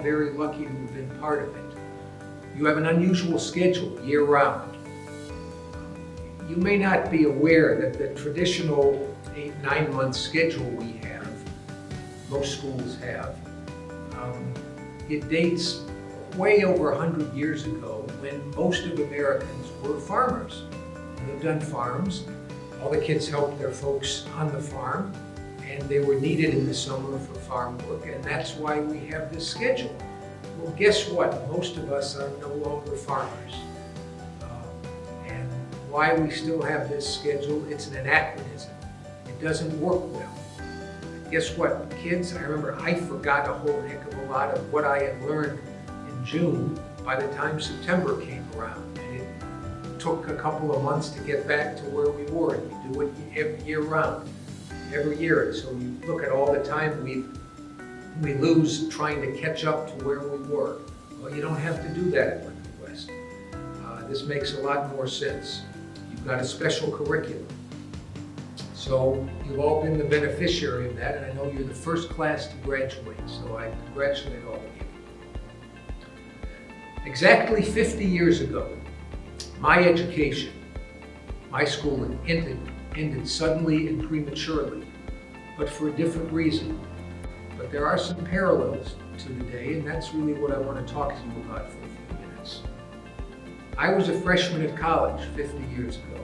very lucky to have been part of it. You have an unusual schedule year-round. You may not be aware that the traditional 8-9-month schedule we have, most schools have, it dates way over 100 years ago when most of Americans were farmers. They lived on farms. All the kids helped their folks on the farm, and they were needed in the summer for farm work, and that's why we have this schedule. Well, guess what? Most of us are no longer farmers. And why we still have this schedule, it's an anachronism. It doesn't work well. Guess what, kids? I remember I forgot a whole heck of a lot of what I had learned in June by the time September came around. And it took a couple of months to get back to where we were. And we do it every year round, every year. And so you look at all the time we lose trying to catch up to where we were. Well, you don't have to do that at Lincoln West. This makes a lot more sense. You've got a special curriculum. So you've all been the beneficiary of that, and I know you're the first class to graduate, so I congratulate all of you. Exactly 50 years ago, my education, my schooling ended suddenly and prematurely, but for a different reason. But there are some parallels to today, and that's really what I want to talk to you about for a few minutes. I was a freshman at college 50 years ago.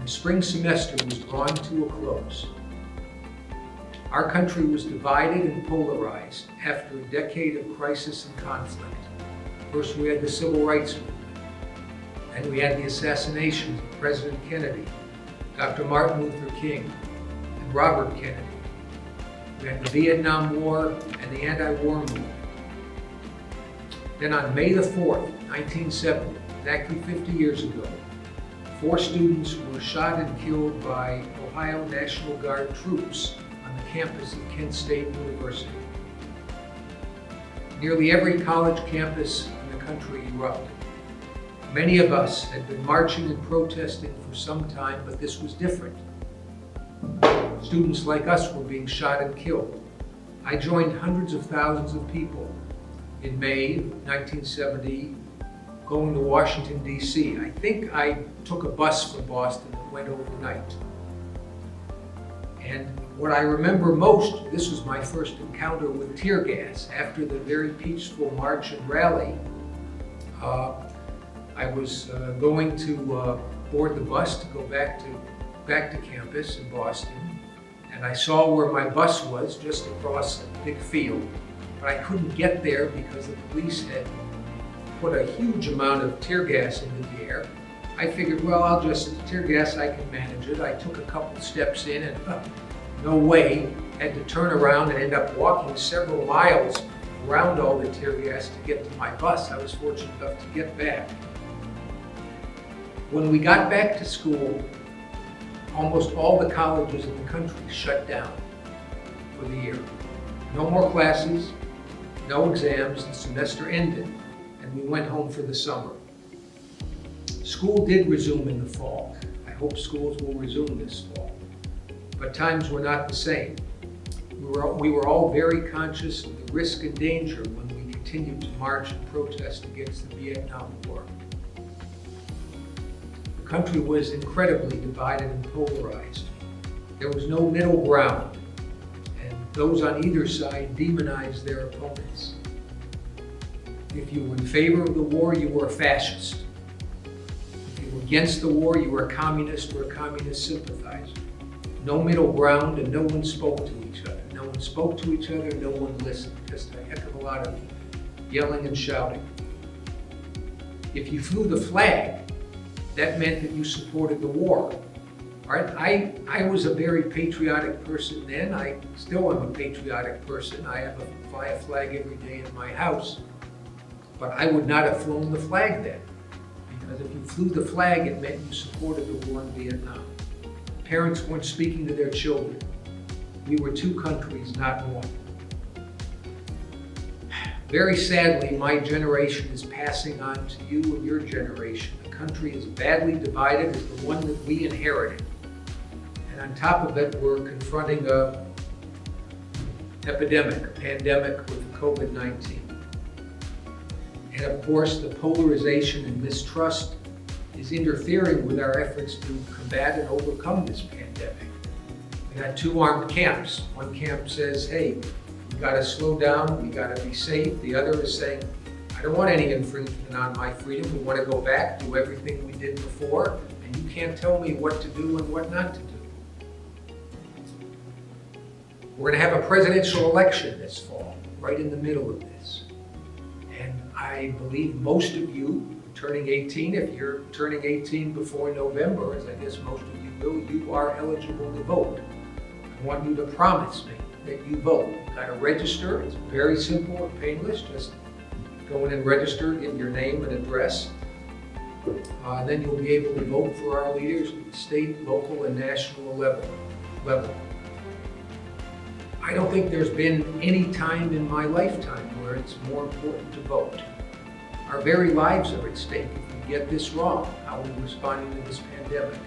The spring semester was drawn to a close. Our country was divided and polarized after a decade of crisis and conflict. First, we had the Civil Rights Movement, and we had the assassinations of President Kennedy, Dr. Martin Luther King, and Robert Kennedy. We had the Vietnam War and the anti-war movement. Then on May the 4th, 1970, exactly 50 years ago, 4 students were shot and killed by Ohio National Guard troops on the campus of Kent State University. Nearly every college campus in the country erupted. Many of us had been marching and protesting for some time, but this was different. Students like us were being shot and killed. I joined hundreds of thousands of people in May 1970 going to Washington, D.C. I think I took a bus from Boston that went overnight. And what I remember most, this was my first encounter with tear gas. After the very peaceful march and rally, I was going to board the bus to go back to campus in Boston. And I saw where my bus was, just across a big field. But I couldn't get there because the police had put a huge amount of tear gas into the air. I figured, well, I'll just tear gas, I can manage it. I took a couple steps in and no way, had to turn around and end up walking several miles around all the tear gas to get to my bus. I was fortunate enough to get back. When we got back to school, almost all the colleges in the country shut down for the year. No more classes, no exams, the semester ended. And we went home for the summer. School did resume in the fall. I hope schools will resume this fall. But times were not the same. We were all very conscious of the risk and danger when we continued to march and protest against the Vietnam War. The country was incredibly divided and polarized. There was no middle ground, and those on either side demonized their opponents. If you were in favor of the war, you were a fascist. If you were against the war, you were a communist or a communist sympathizer. No middle ground, and no one spoke to each other. No one spoke to each other, no one listened. Just a heck of a lot of yelling and shouting. If you flew the flag, that meant that you supported the war. All right? I was a very patriotic person then. I still am a patriotic person. I fly a flag every day in my house. But I would not have flown the flag then, because if you flew the flag, it meant you supported the war in Vietnam. Parents weren't speaking to their children. We were 2 countries, not one. Very sadly, my generation is passing on to you and your generation. The country is badly divided as the one that we inherited. And on top of it, we're confronting a epidemic, a pandemic with COVID-19. And of course, the polarization and mistrust is interfering with our efforts to combat and overcome this pandemic. We got two armed camps. One camp says, hey, we gotta slow down, we gotta be safe. The other is saying, I don't want any infringement on my freedom. We want to go back, do everything we did before, and you can't tell me what to do and what not to do. We're going to have a presidential election this fall, right in the middle of this. And I believe most of you turning 18, if you're turning 18 before November, as I guess most of you will, you are eligible to vote. I want you to promise me that you vote. You've got to register. It's very simple and painless. Just go in and register, give your name and address. Then you'll be able to vote for our leaders at the state, local, and national level. I don't think there's been any time in my lifetime where it's more important to vote. Our very lives are at stake if we get this wrong, how we're responding to this pandemic.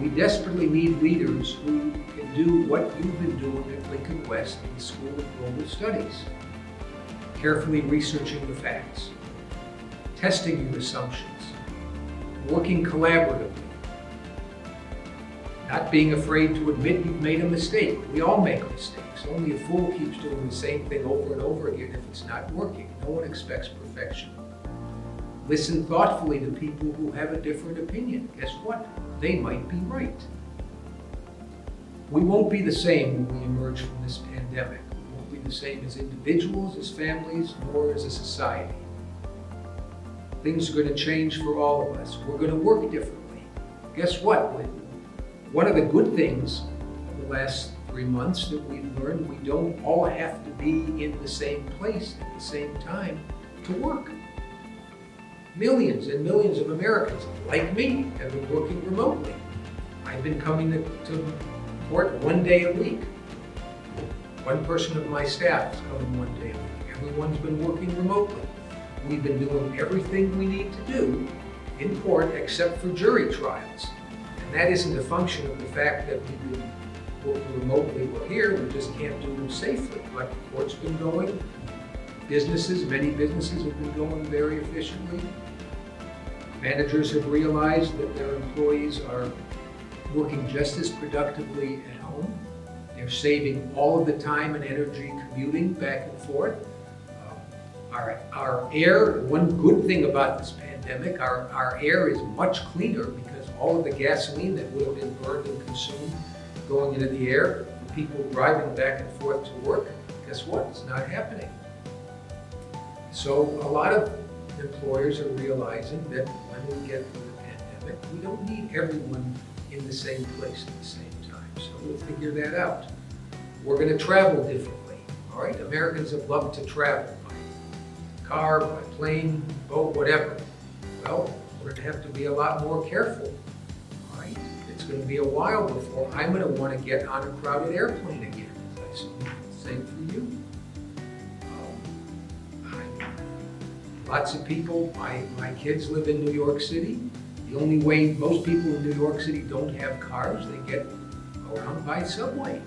We desperately need leaders who can do what you've been doing at Lincoln West in the School of Global Studies. Carefully researching the facts, testing your assumptions, working collaboratively, not being afraid to admit you've made a mistake. We all make mistakes. Only a fool keeps doing the same thing over and over again if it's not working. No one expects perfection. Listen thoughtfully to people who have a different opinion. Guess what? They might be right. We won't be the same when we emerge from this pandemic. We won't be the same as individuals, as families, nor as a society. Things are going to change for all of us. We're going to work differently. Guess what? One of the good things of the last 3 months that we've learned, we don't all have to be in the same place at the same time to work. Millions and millions of Americans, like me, have been working remotely. I've been coming to court 1 day a week. One person of my staff is coming 1 day a week. Everyone's been working remotely. We've been doing everything we need to do in court except for jury trials. And that isn't a function of the fact that we've been working remotely or here, we just can't do them safely. But the court's been going. Many businesses have been going very efficiently. Managers have realized that their employees are working just as productively at home. They're saving all of the time and energy commuting back and forth. Our air, one good thing about this pandemic, our air is much cleaner because all of the gasoline that would have been burned and consumed going into the air, people driving back and forth to work, guess what? It's not happening. So a lot of employers are realizing that when we get through the pandemic, we don't need everyone in the same place at the same time. So we'll figure that out. We're going to travel differently. All right, Americans have loved to travel by car, by plane, boat, whatever. Well, we're going to have to be a lot more careful. All right, it's going to be a while before I'm going to want to get on a crowded airplane again. I assume the same for you. Lots of people, my kids live in New York City. The only way most people in New York City don't have cars, they get around by subway.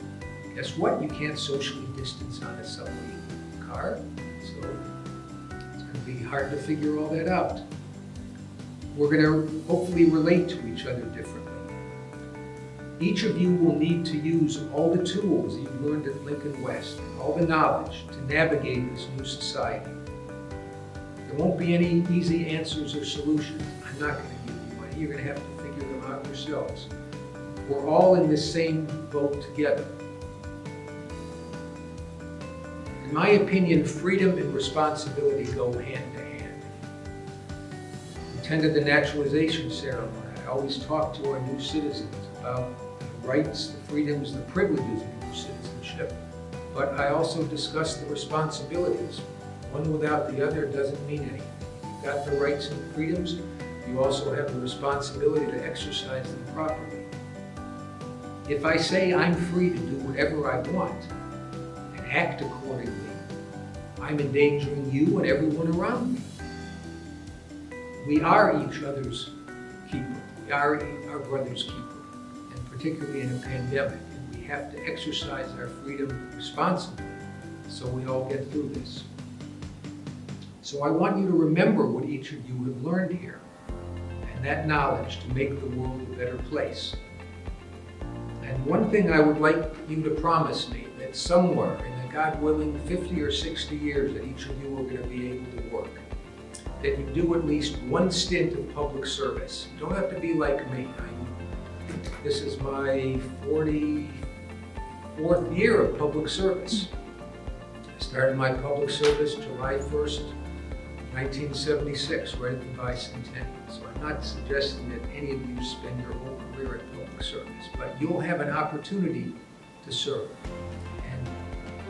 Guess what? You can't socially distance on a subway car, so it's going to be hard to figure all that out. We're going to hopefully relate to each other differently. Each of you will need to use all the tools you've learned at Lincoln West, all the knowledge to navigate this new society. There won't be any easy answers or solutions. I'm not going to give you any. You're going to have to figure them out yourselves. We're all in this same boat together. In my opinion, freedom and responsibility go hand to hand. I attended the naturalization ceremony. I always talk to our new citizens about the rights, the freedoms, the privileges of new citizenship. But I also discuss the responsibilities. One without the other doesn't mean anything. You've got the rights and freedoms, you also have the responsibility to exercise them properly. If I say I'm free to do whatever I want and act accordingly, I'm endangering you and everyone around me. We are each other's keeper. We are our brother's keeper, and particularly in a pandemic. And we have to exercise our freedom responsibly so we all get through this. So I want you to remember what each of you have learned here, and that knowledge to make the world a better place. And one thing I would like you to promise me, that somewhere in the God willing 50 or 60 years that each of you are going to be able to work, that you do at least one stint of public service. You don't have to be like me. This is my 44th year of public service. I started my public service July 1st, 1976, right at the bicentennial. So I'm not suggesting that any of you spend your whole career in public service, but you'll have an opportunity to serve. And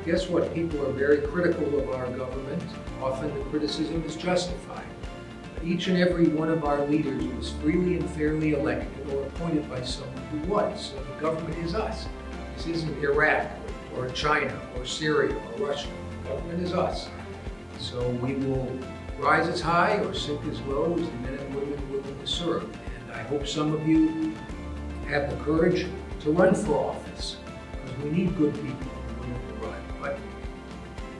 guess what? People are very critical of our government. Often the criticism is justified. But each and every one of our leaders was freely and fairly elected or appointed by someone who was. So the government is us. This isn't Iraq or China or Syria or Russia. The government is us. So we will rise as high or sink as low as the men and women willing to serve. And I hope some of you have the courage to run for office, because we need good people who are willing to run. But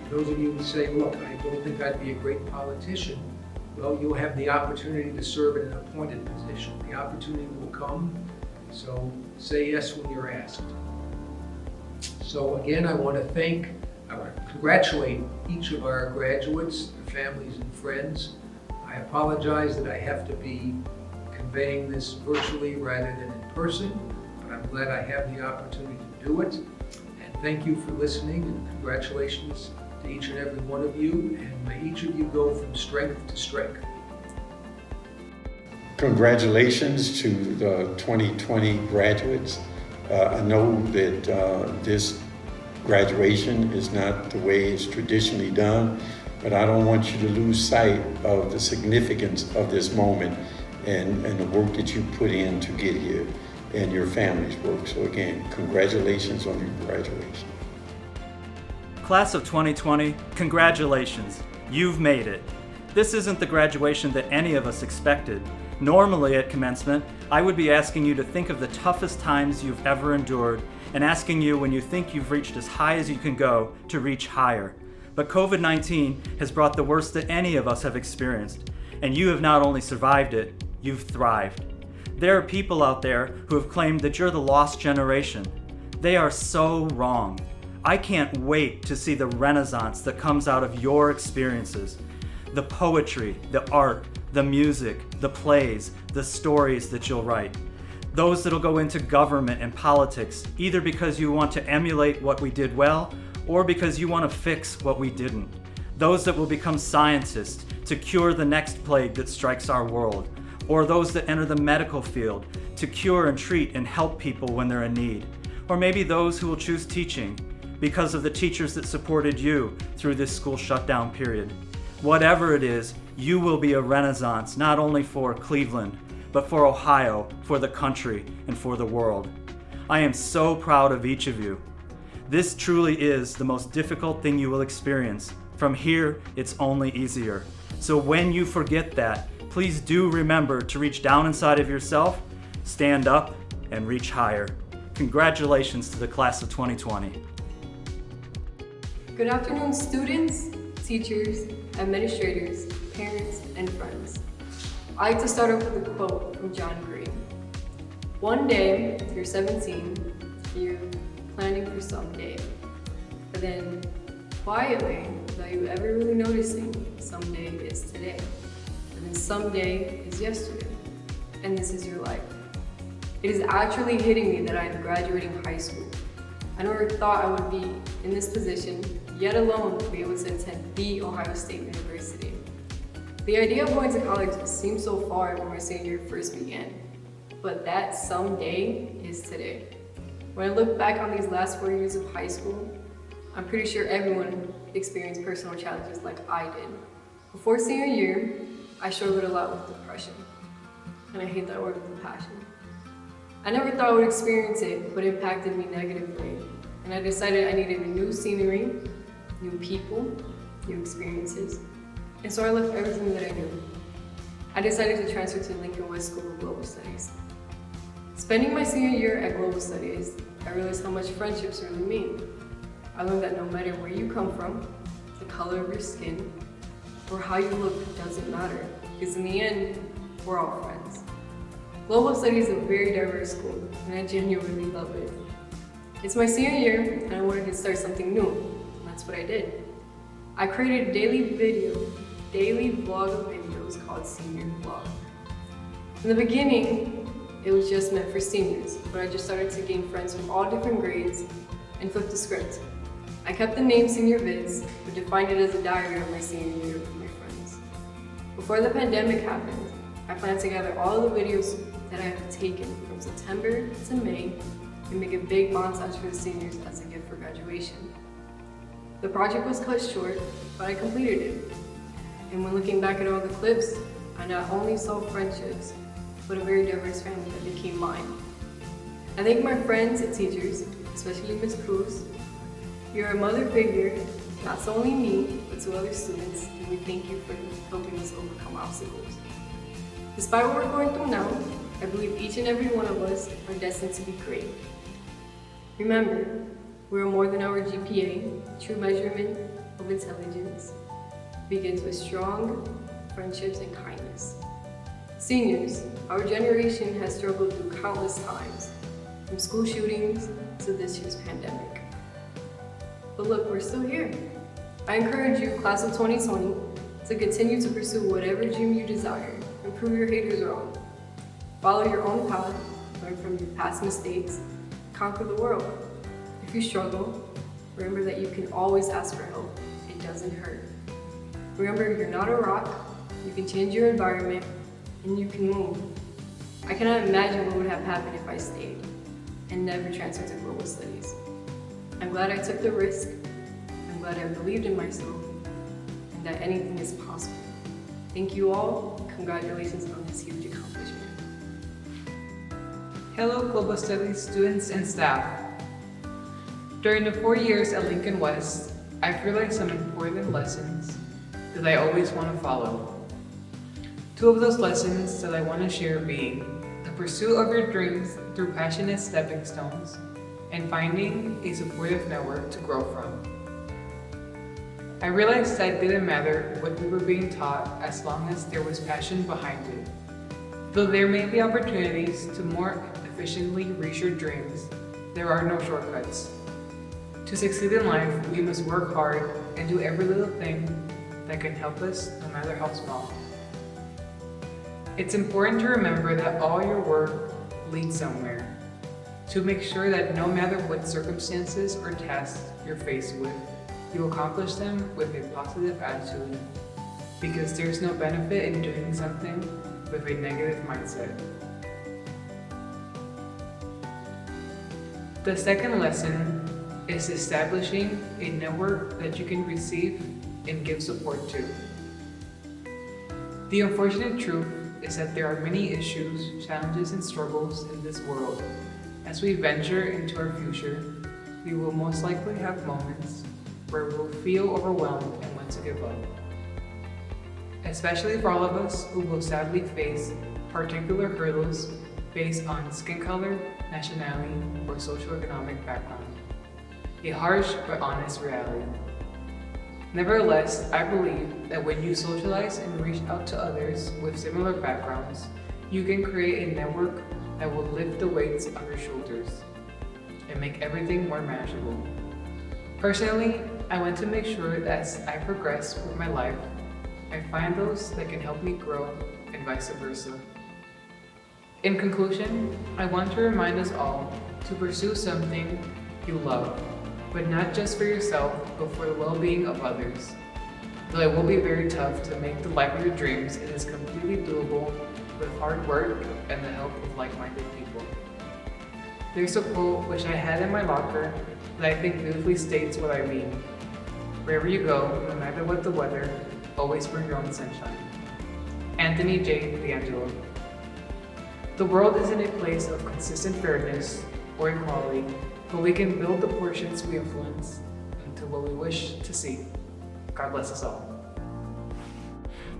those of you who say, look, I don't think I'd be a great politician, well, you'll have the opportunity to serve in an appointed position. The opportunity will come, so say yes when you're asked. So again, I want to congratulate each of our graduates, their families and friends. I apologize that I have to be conveying this virtually rather than in person, but I'm glad I have the opportunity to do it. And thank you for listening, and congratulations to each and every one of you, and may each of you go from strength to strength. Congratulations to the 2020 graduates. I know that this graduation is not the way it's traditionally done, but I don't want you to lose sight of the significance of this moment and the work that you put in to get here and your family's work. So again, congratulations on your graduation. Class of 2020, congratulations, you've made it. This isn't the graduation that any of us expected. Normally at commencement, I would be asking you to think of the toughest times you've ever endured and asking you, when you think you've reached as high as you can go, to reach higher. But COVID-19 has brought the worst that any of us have experienced, and you have not only survived it, you've thrived. There are people out there who have claimed that you're the lost generation. They are so wrong. I can't wait to see the renaissance that comes out of your experiences. The poetry, the art, the music, the plays, the stories that you'll write. Those that'll go into government and politics, either because you want to emulate what we did well, or because you want to fix what we didn't. Those that will become scientists to cure the next plague that strikes our world, or those that enter the medical field to cure and treat and help people when they're in need. Or maybe those who will choose teaching because of the teachers that supported you through this school shutdown period. Whatever it is, you will be a renaissance, not only for Cleveland, but for Ohio, for the country, and for the world. I am so proud of each of you. This truly is the most difficult thing you will experience. From here, it's only easier. So when you forget that, please do remember to reach down inside of yourself, stand up, and reach higher. Congratulations to the class of 2020. Good afternoon, students, teachers, administrators, parents, and friends. I'd like to start off with a quote from John Green. One day, you're 17, you're planning for someday, but then quietly, without you ever really noticing, someday is today, and then someday is yesterday, and this is your life. It is actually hitting me that I'm graduating high school. I never thought I would be in this position, yet alone to be able to attend the Ohio State University. The idea of going to college seemed so far when my senior year first began, but that someday is today. When I look back on these last 4 years of high school, I'm pretty sure everyone experienced personal challenges like I did. Before senior year, I struggled a lot with depression, and I hate that word with a passion. I never thought I would experience it, but it impacted me negatively, and I decided I needed a new scenery, new people, new experiences, and so I left everything that I knew. I decided to transfer to Lincoln West School of Global Studies. Spending my senior year at Global Studies, I realized how much friendships really mean. I learned that no matter where you come from, the color of your skin, or how you look doesn't matter, because in the end, we're all friends. Global Studies is a very diverse school, and I genuinely love it. It's my senior year, and I wanted to start something new, and that's what I did. I created a daily vlog of videos called Senior Vlog. In the beginning, it was just meant for seniors, but I just started to gain friends from all different grades and flipped the script. I kept the name Senior Vids, but defined it as a diary of my senior year with my friends. Before the pandemic happened, I planned to gather all of the videos that I have taken from September to May and make a big montage for the seniors as a gift for graduation. The project was cut short, but I completed it. And when looking back at all the clips, I not only saw friendships, but a very diverse family that became mine. I thank my friends and teachers, especially Ms. Cruz. You're a mother figure, not to only me, but to other students, and we thank you for helping us overcome obstacles. Despite what we're going through now, I believe each and every one of us are destined to be great. Remember, we are more than our GPA. True measurement of intelligence begins with strong friendships and kindness. Seniors, our generation has struggled through countless times, from school shootings to this year's pandemic. But look, we're still here. I encourage you, class of 2020, to continue to pursue whatever dream you desire and prove your haters wrong. Follow your own path, learn from your past mistakes, conquer the world. If you struggle, remember that you can always ask for help. It doesn't hurt. Remember, you're not a rock. You can change your environment, and you can move. I cannot imagine what would have happened if I stayed and never transferred to global studies. I'm glad I took the risk. I'm glad I believed in myself and that anything is possible. Thank you all. Congratulations on this huge accomplishment. Hello, Global Studies students and staff. During the 4 years at Lincoln West, I've realized some important lessons that I always want to follow. 2 of those lessons that I want to share being the pursuit of your dreams through passionate stepping stones and finding a supportive network to grow from. I realized that it didn't matter what we were being taught as long as there was passion behind it. Though there may be opportunities to more efficiently reach your dreams, there are no shortcuts. To succeed in life, we must work hard and do every little thing that can help us, no matter how small. It's important to remember that all your work leads somewhere. To make sure that no matter what circumstances or tasks you're faced with, you accomplish them with a positive attitude, because there's no benefit in doing something with a negative mindset. The second lesson is establishing a network that you can receive and give support to. The unfortunate truth is that there are many issues, challenges, and struggles in this world. As we venture into our future, we will most likely have moments where we'll feel overwhelmed and want to give up. Especially for all of us who will sadly face particular hurdles based on skin color, nationality, or socioeconomic background. A harsh but honest reality. Nevertheless, I believe that when you socialize and reach out to others with similar backgrounds, you can create a network that will lift the weights on your shoulders and make everything more manageable. Personally, I want to make sure that as I progress with my life, I find those that can help me grow and vice versa. In conclusion, I want to remind us all to pursue something you love, but not just for yourself, but for the well-being of others. Though it will be very tough to make the life of your dreams, it is completely doable with hard work and the help of like-minded people. There's a quote which I had in my locker that I think beautifully states what I mean. Wherever you go, no matter what the weather, always bring your own sunshine. Anthony J. D'Angelo. The world isn't a place of consistent fairness or equality, but we can build the portions we influence into what we wish to see. God bless us all.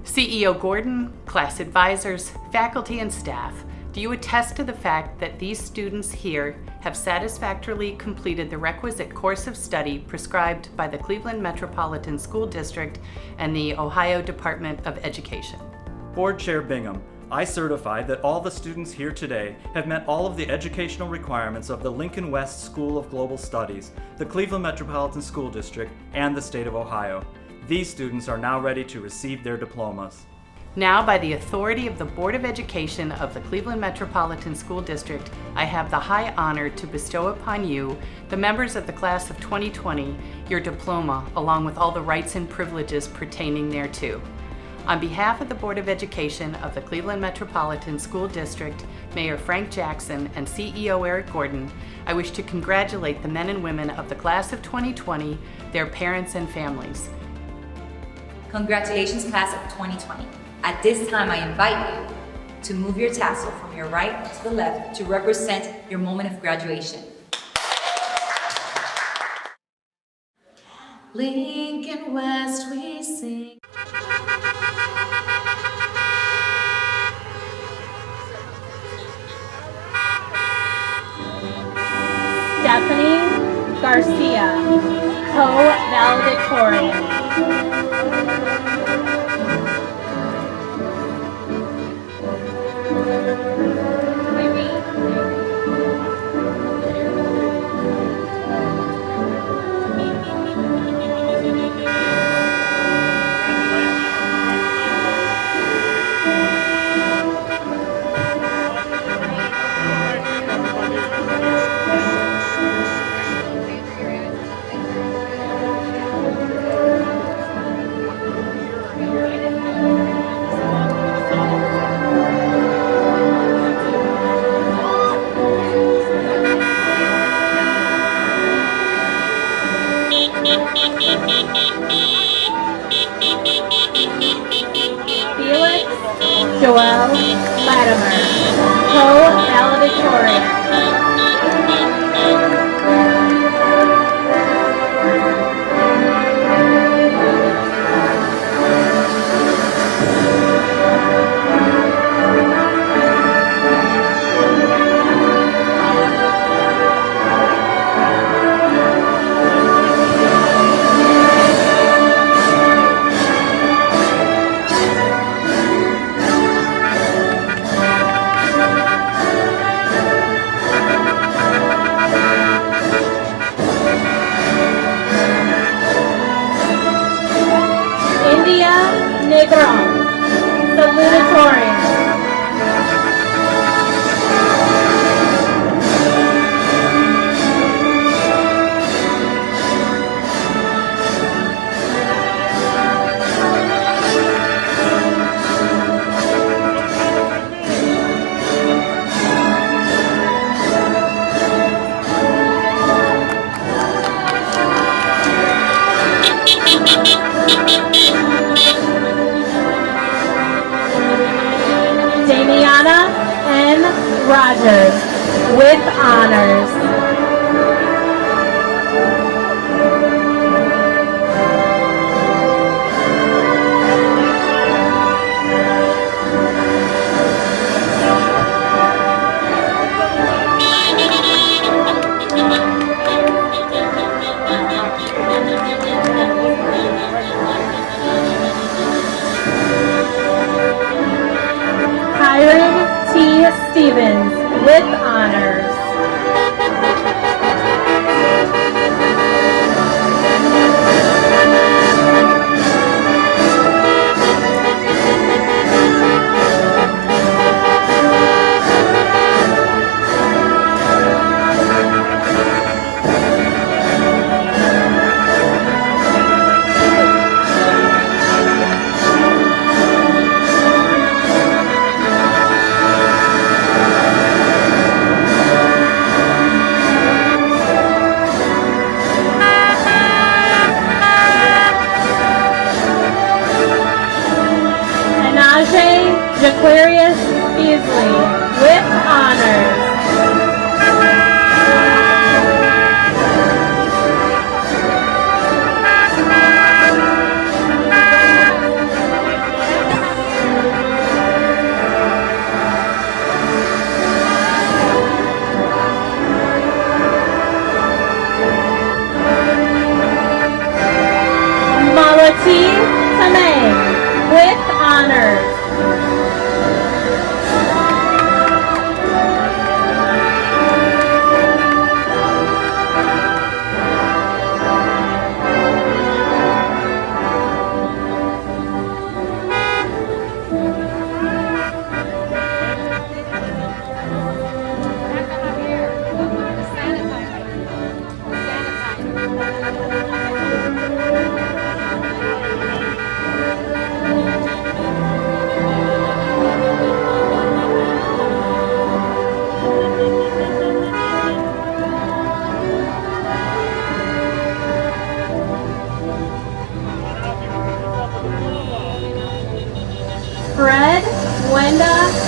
CEO Gordon, class advisors, faculty and staff, Do you attest to the fact that these students here have satisfactorily completed the requisite course of study prescribed by the Cleveland Metropolitan School District and the Ohio Department of Education? Board Chair Bingham, I certify that all the students here today have met all of the educational requirements of the Lincoln West School of Global Studies, the Cleveland Metropolitan School District, and the state of Ohio. These students are now ready to receive their diplomas. Now, by the authority of the Board of Education of the Cleveland Metropolitan School District, I have the high honor to bestow upon you, the members of the class of 2020, your diploma, along with all the rights and privileges pertaining thereto. On behalf of the Board of Education of the Cleveland Metropolitan School District, Mayor Frank Jackson, and CEO Eric Gordon, I wish to congratulate the men and women of the class of 2020, their parents and families. Congratulations, class of 2020. At this time, I invite you to move your tassel from your right to the left to represent your moment of graduation. Lincoln West, we sing. Stephanie Garcia, co-valedictorian. Joelle Latimer, co-valedictorian. Negron, salutatorian. Rogers, with honors. Hiram T. Stevens, with honors. Jaquarius Beasley, with honors.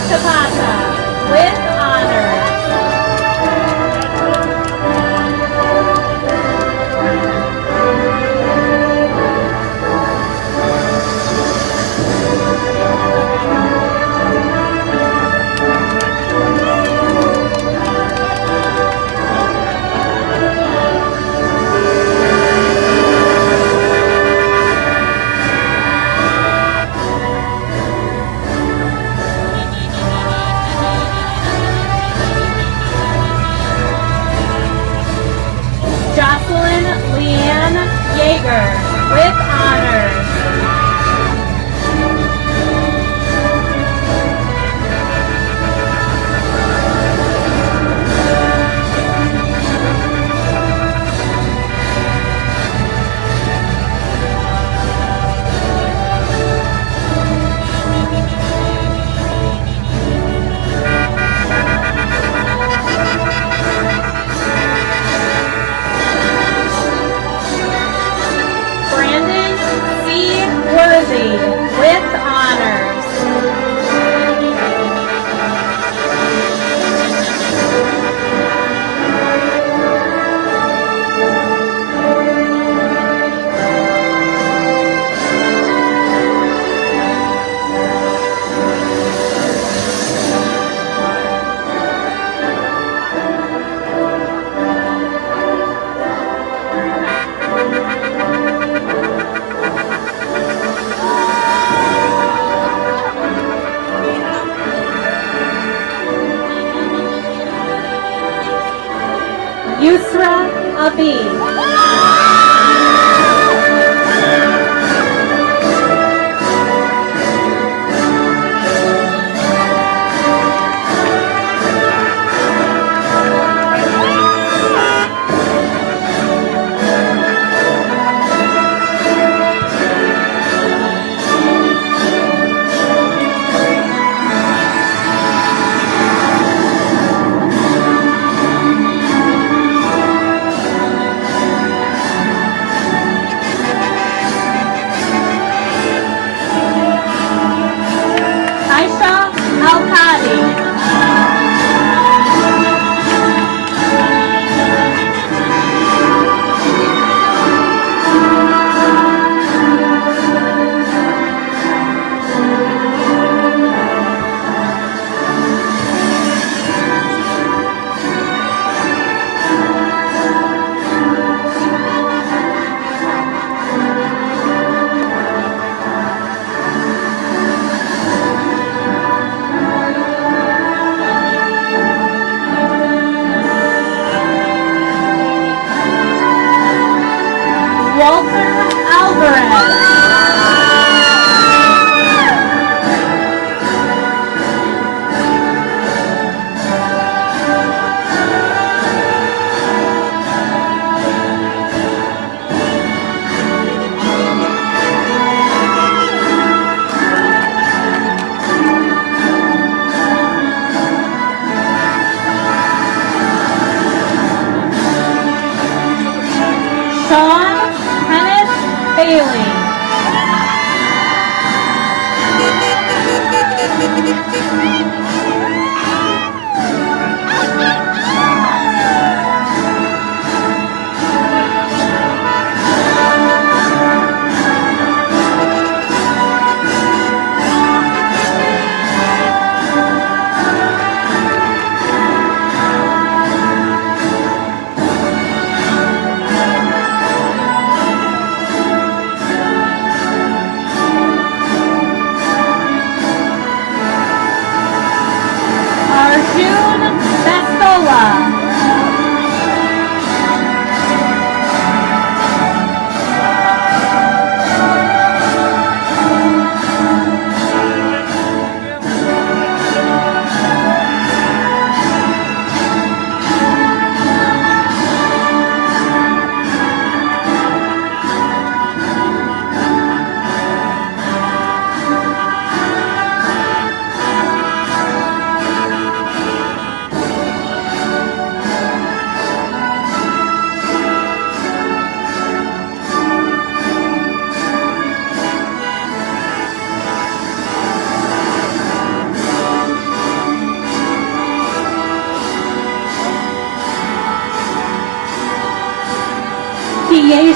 Tapata with honors.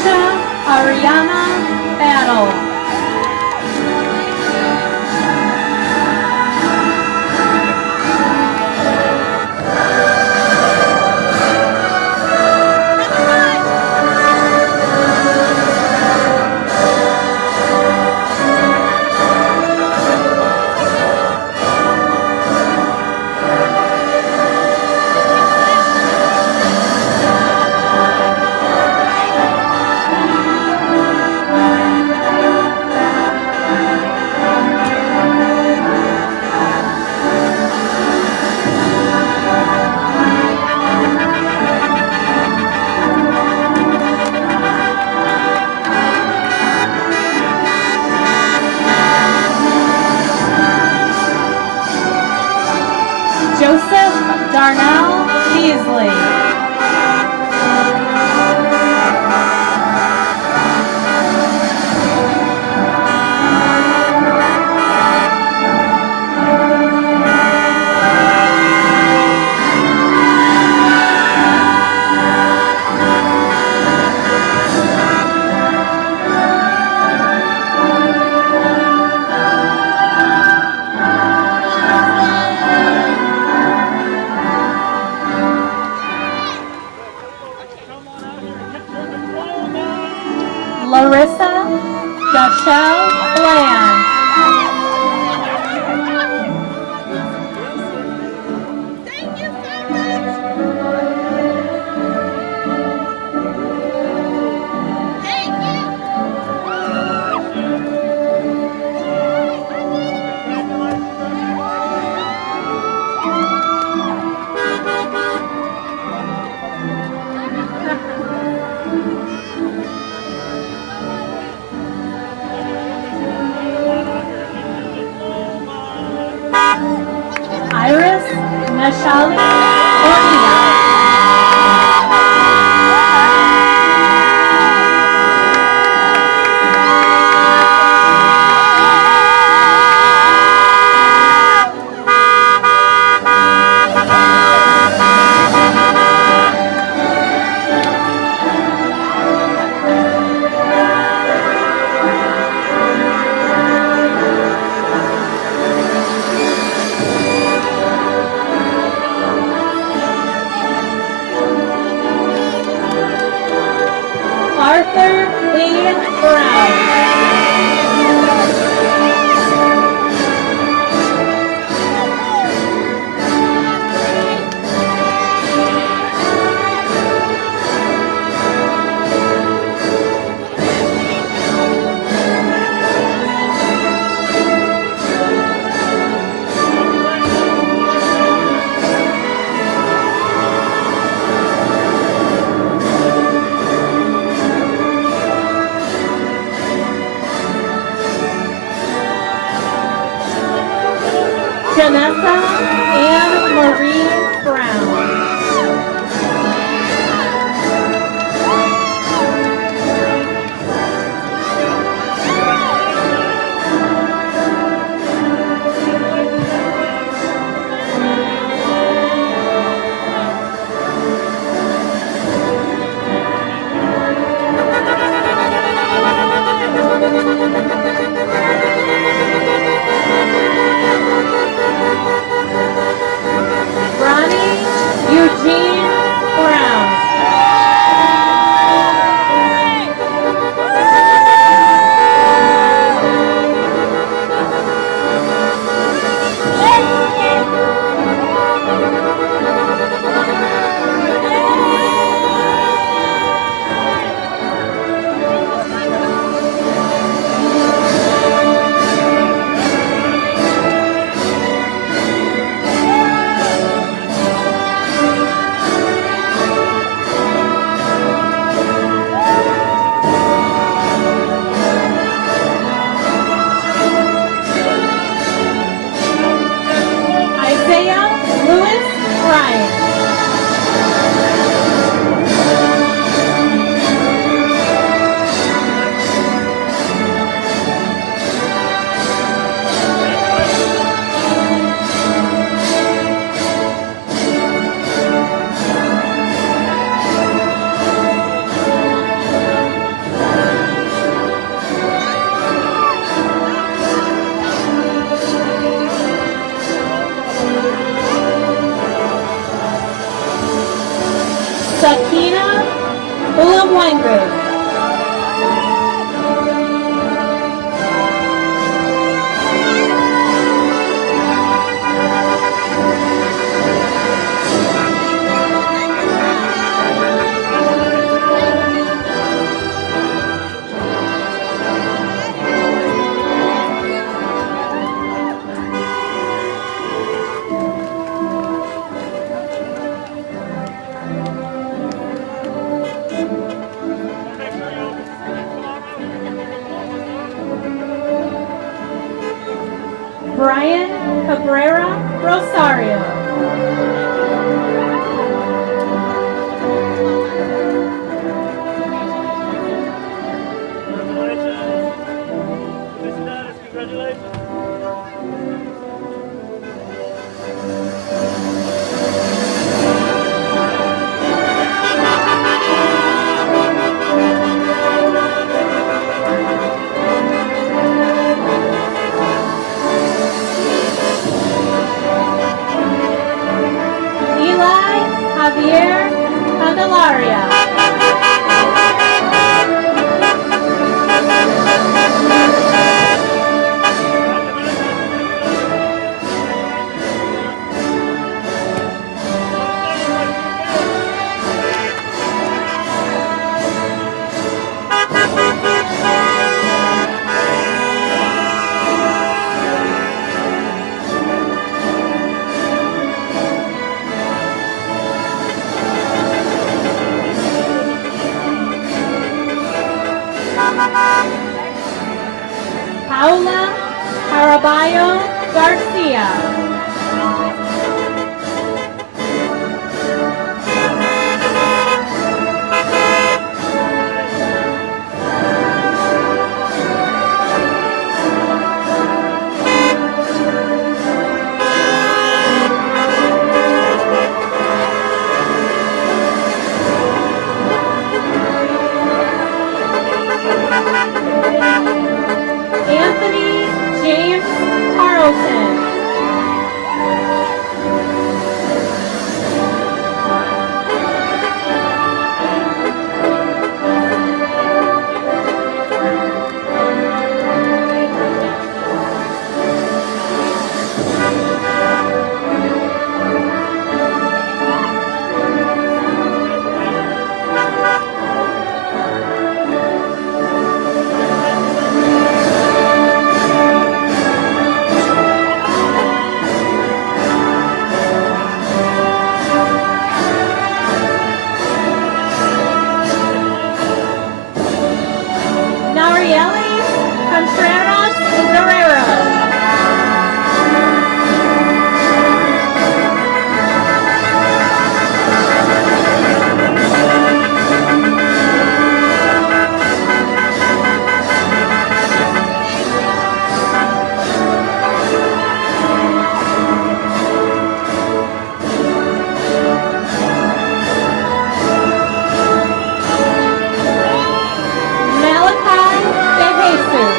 Alicia Ariana Battle. Joseph Darnell Beasley. Larissa Dachelle Bland. Iris Nashali Bonilla. Arthur Lee Brown. Janessa Anne Marie Brown. Brian Cabrera Rosario. Eli Javier Candelaria. Paula Caraballo Garcia. Anthony James Carlton. Narieli Contreras Guerrero. Malachi De Jesus.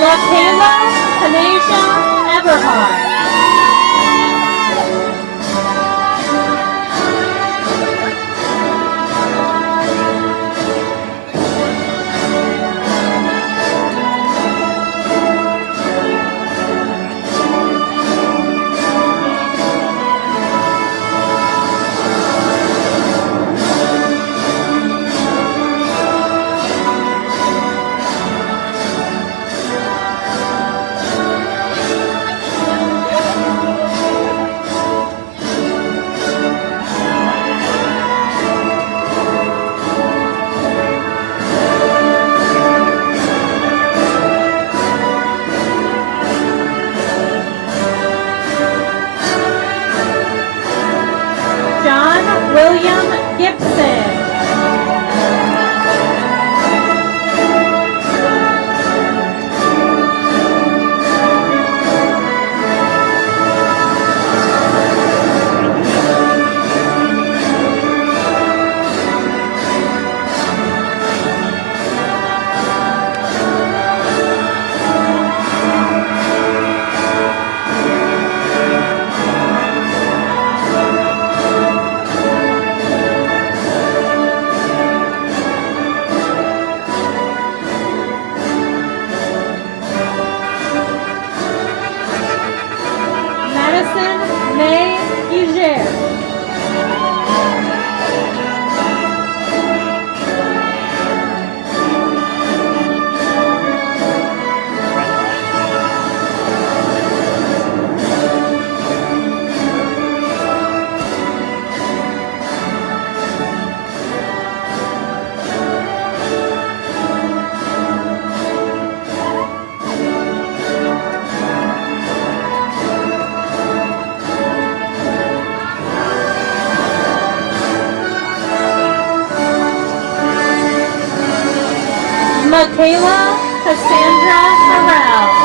LaKayla Tanisha Eberhard. Michaela Cassandra Farrell.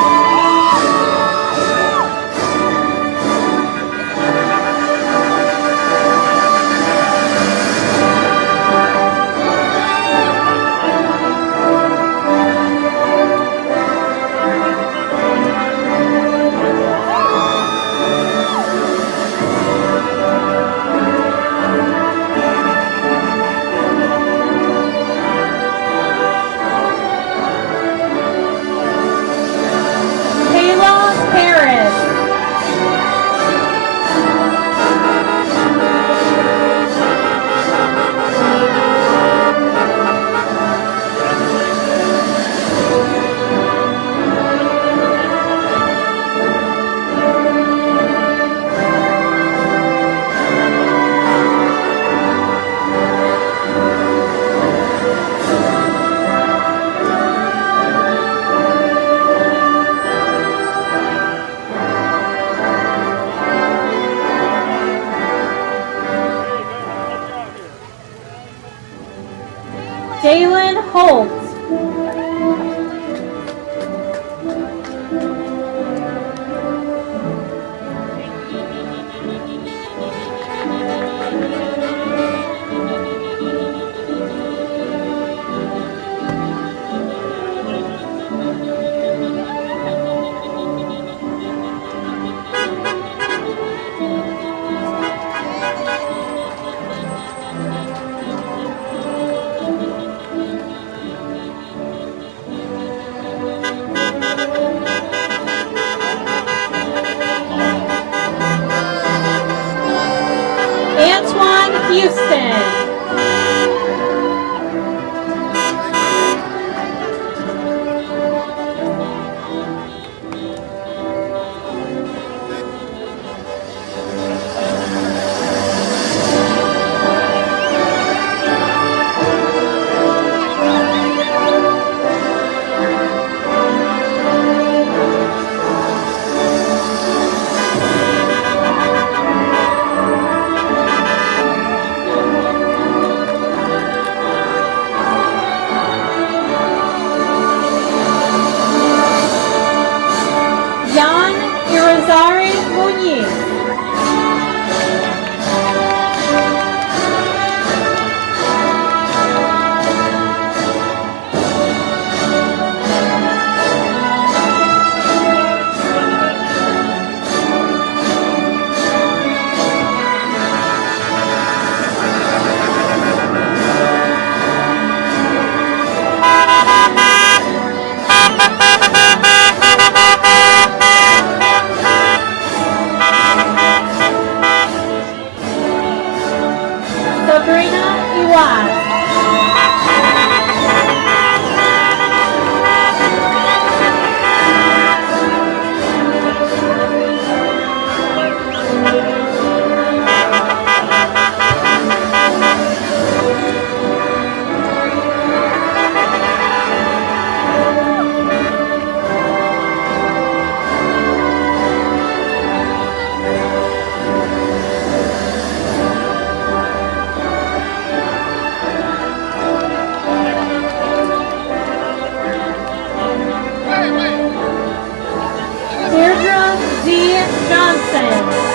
Kayla Harris. Jalen Holt. Antoine Houston. Jan Irizarry Muñiz. Sabrina Iwas. Deirdre Z. Johnson.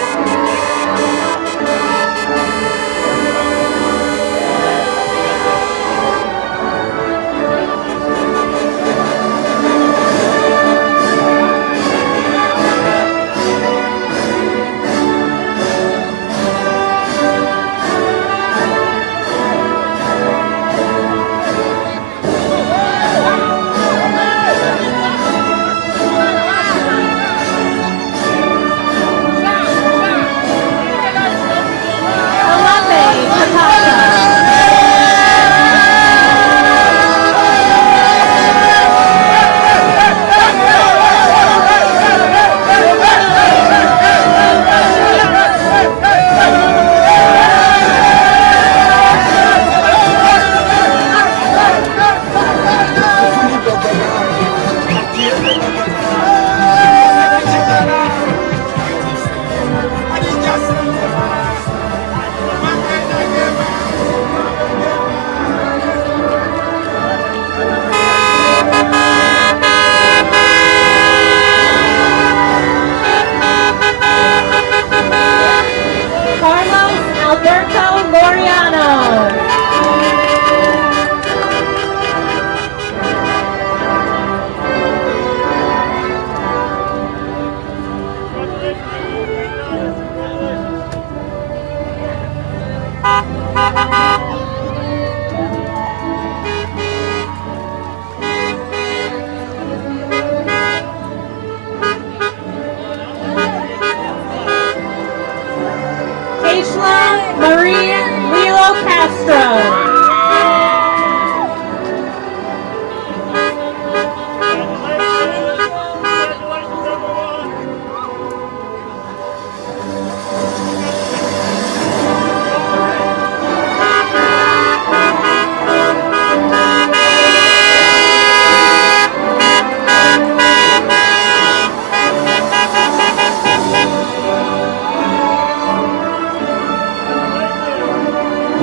Castro.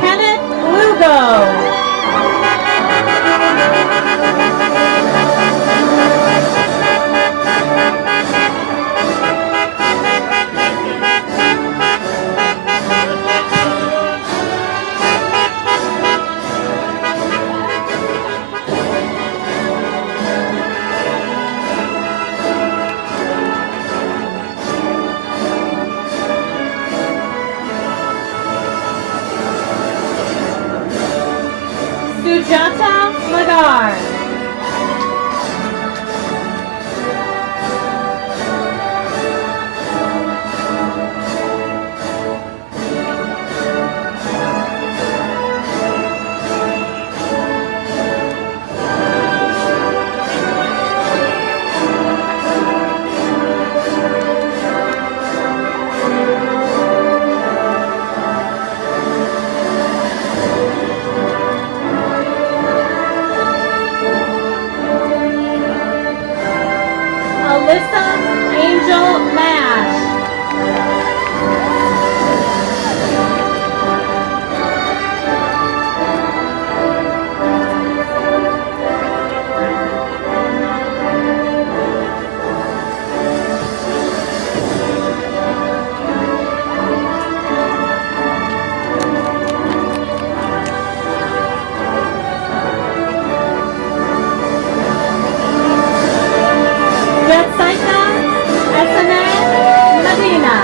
Kenneth Lugo. Sujata Magar. Alyssa Angel Mash. Betsaita Esanet Medina.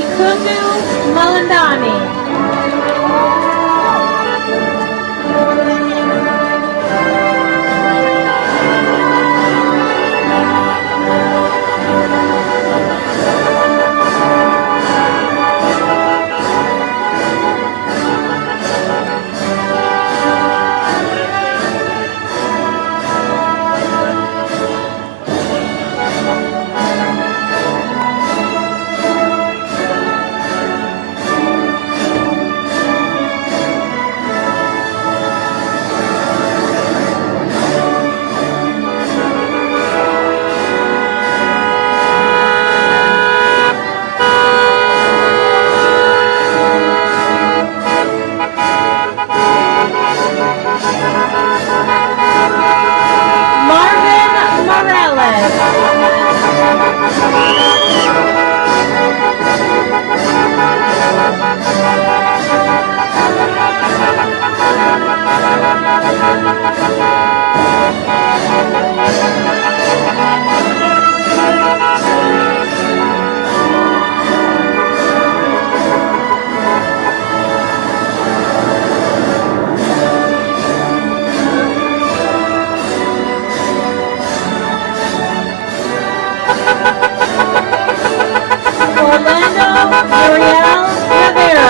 Ikundu Malandani. Marvin Morales. Orlando Ariel Rivera.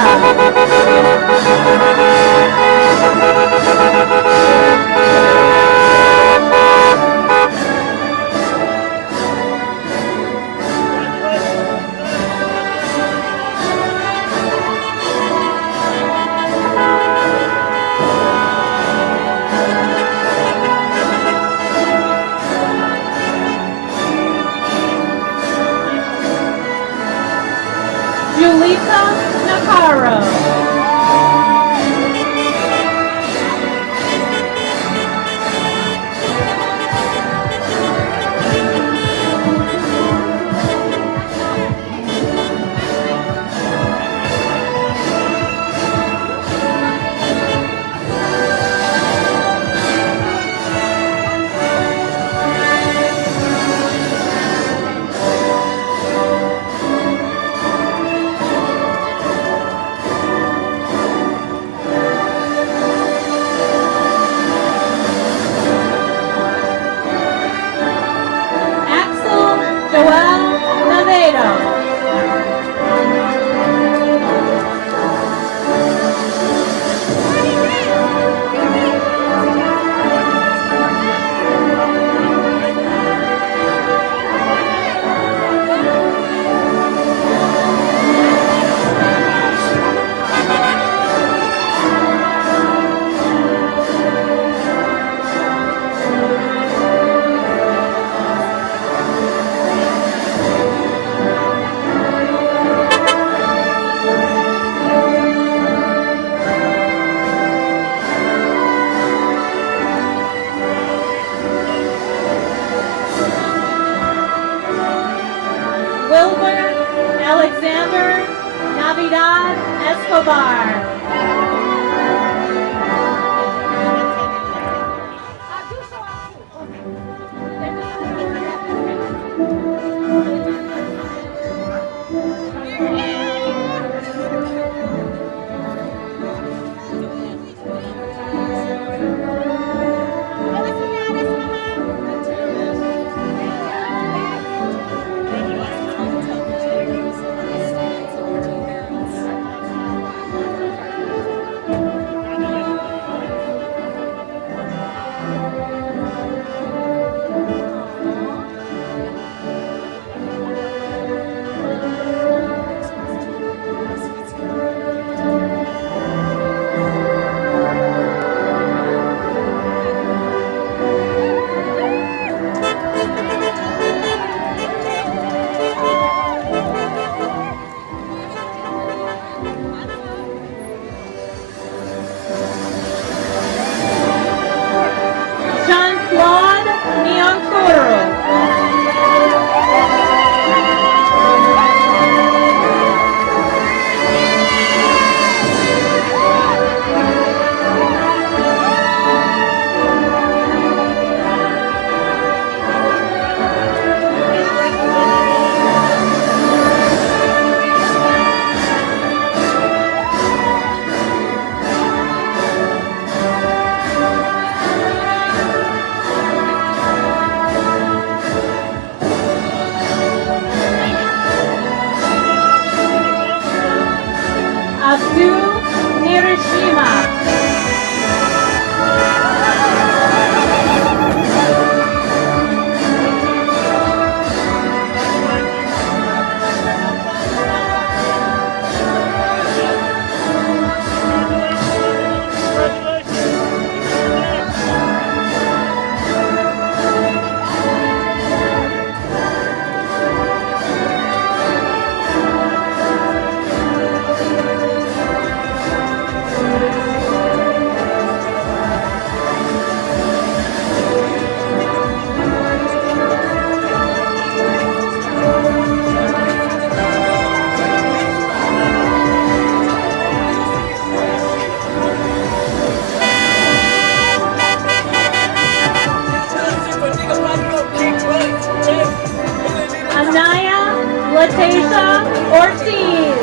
Lisa Nakaro. Axel Joel Navedo. Wilbur Alexander Navidad Escobar. Jean-Claude Niancoro. Abdul Nirishima. Anaya Latasia Ortiz.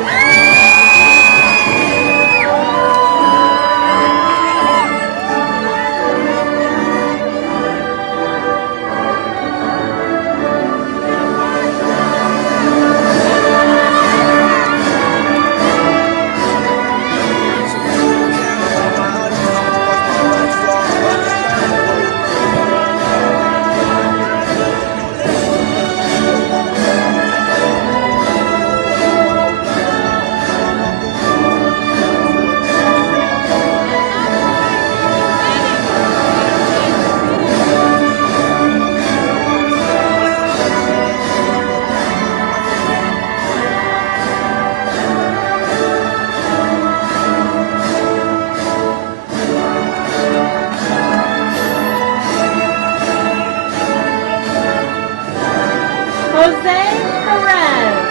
Jose Perez.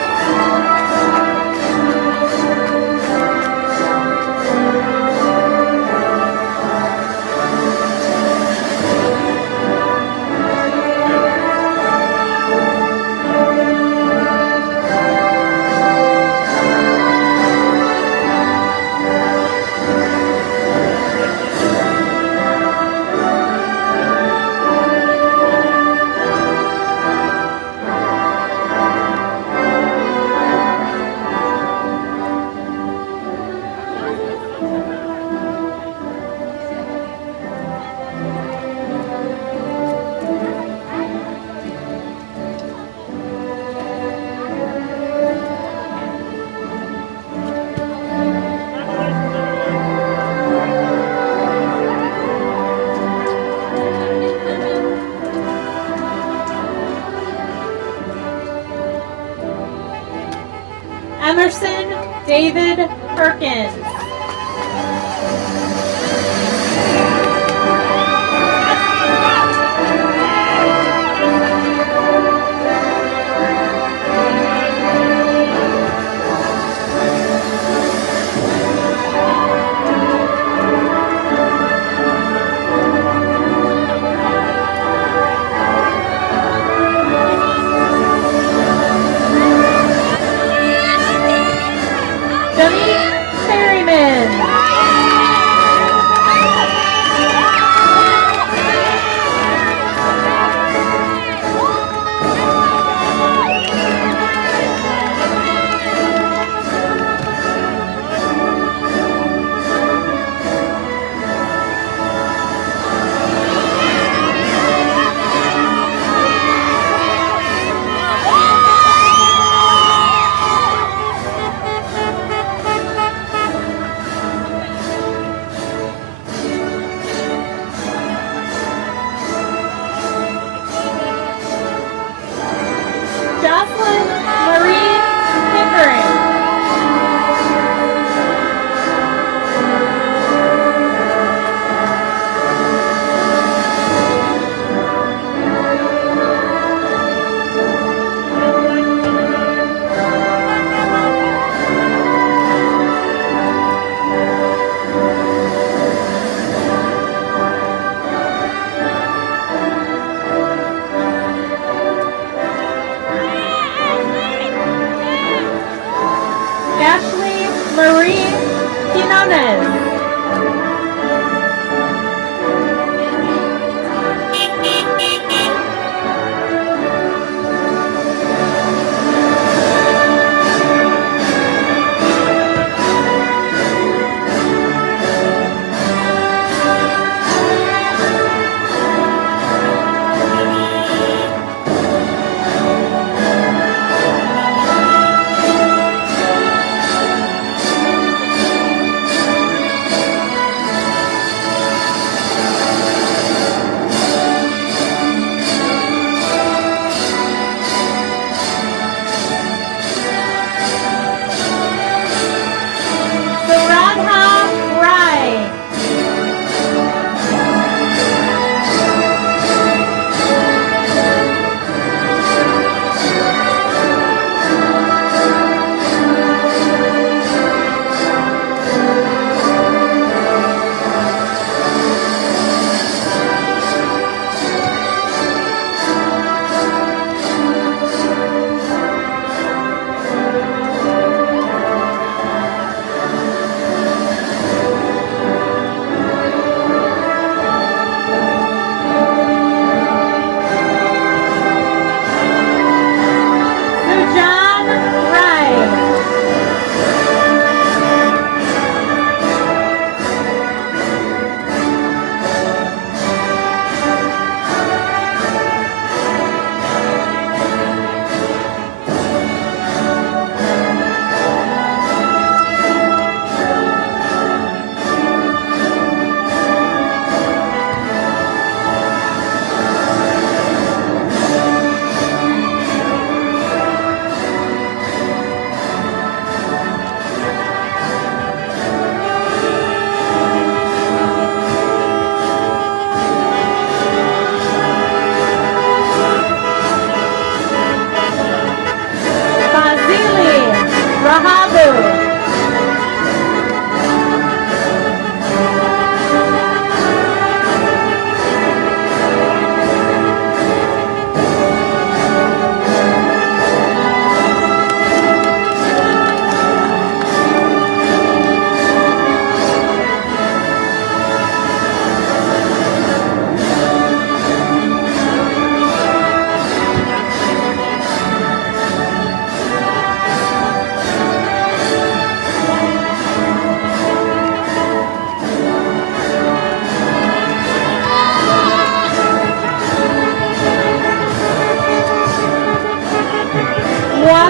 Emerson David Perkins. Denise Perryman. Jocelyn Marie Pickering. Ashley Marie Quinones.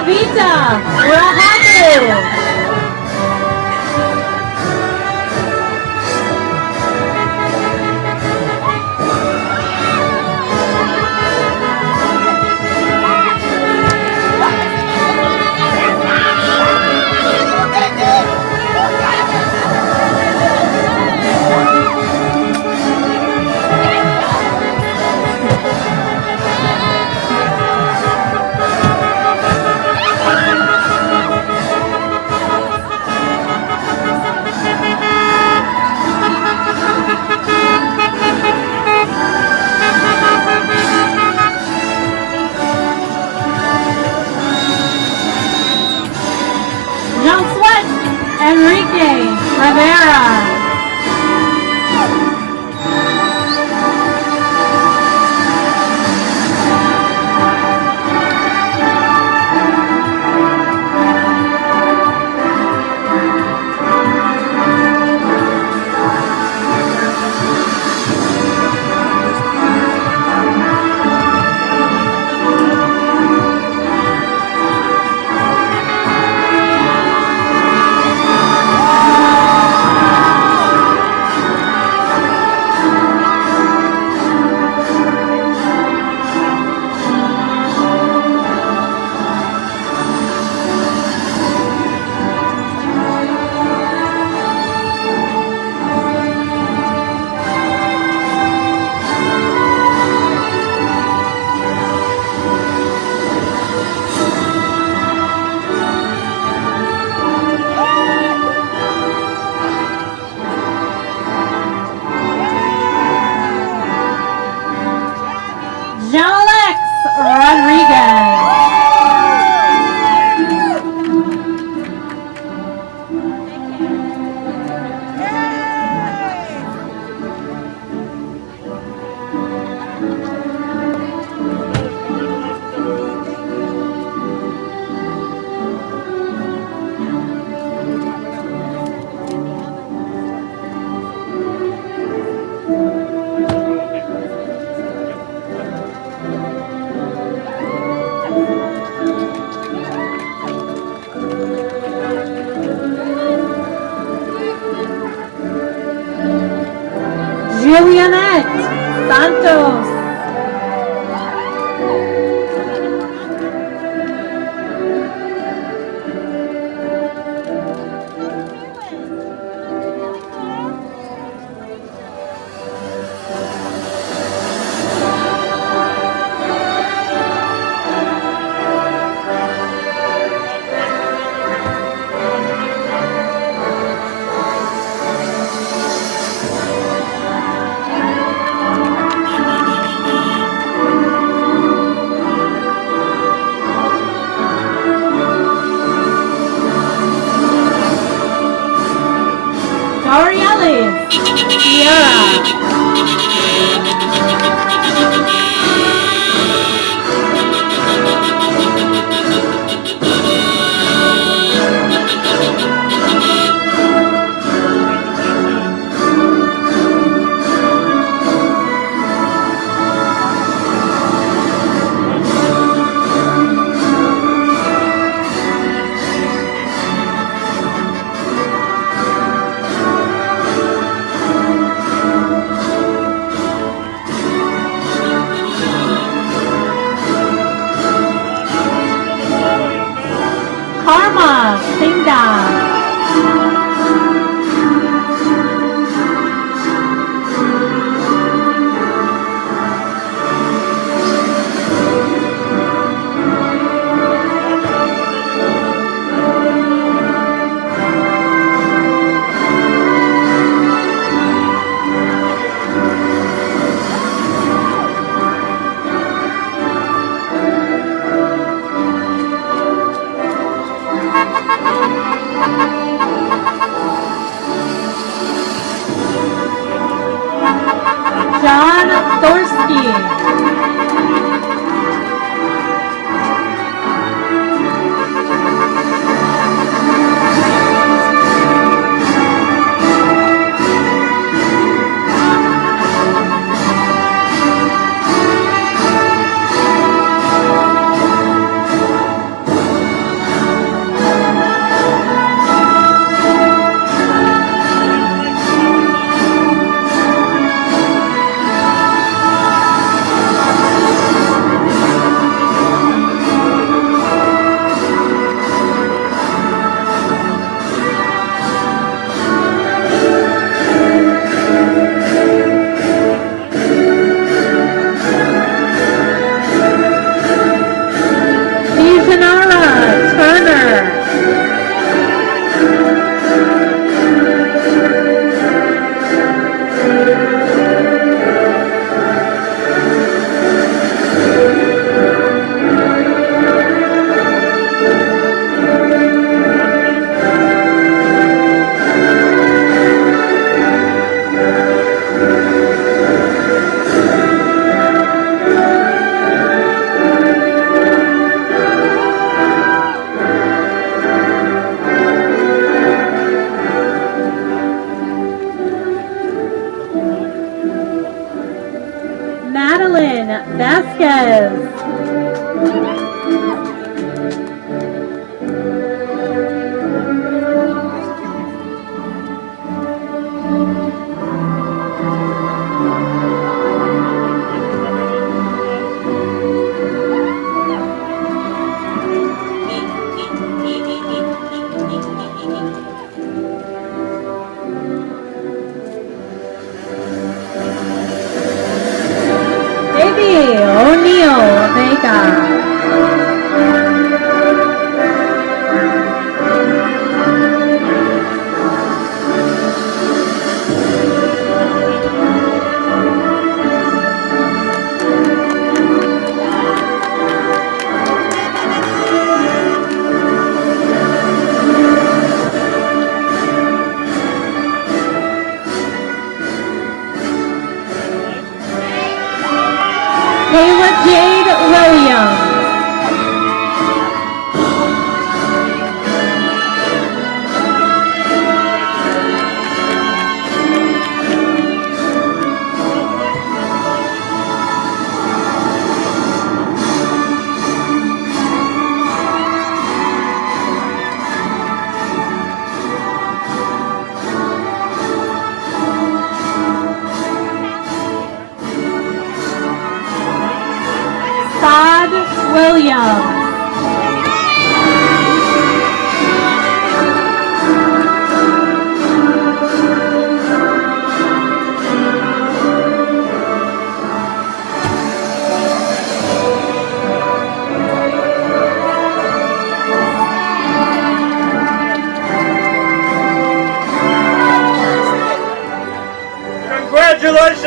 Lavita Rahatu. Jean-Sweat Enrique Rivera. Jean-Alex Rodriguez. Julianette Santos.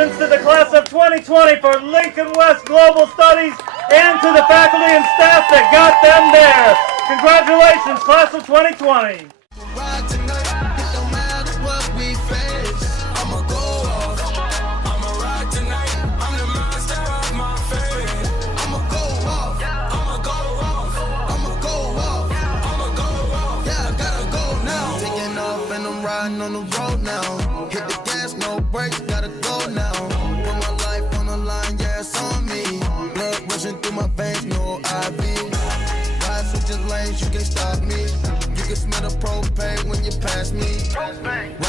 Congratulations to the class of 2020 for Lincoln West Global Studies and to the faculty and staff that got them there. Congratulations, class of 2020. On the road now, hit the gas, no brakes, gotta go now. Put my life on the line, yeah, it's on me. Blood rushing through my veins, no IV. Ride switching lanes, you can't stop me. You can smell the propane when you pass me.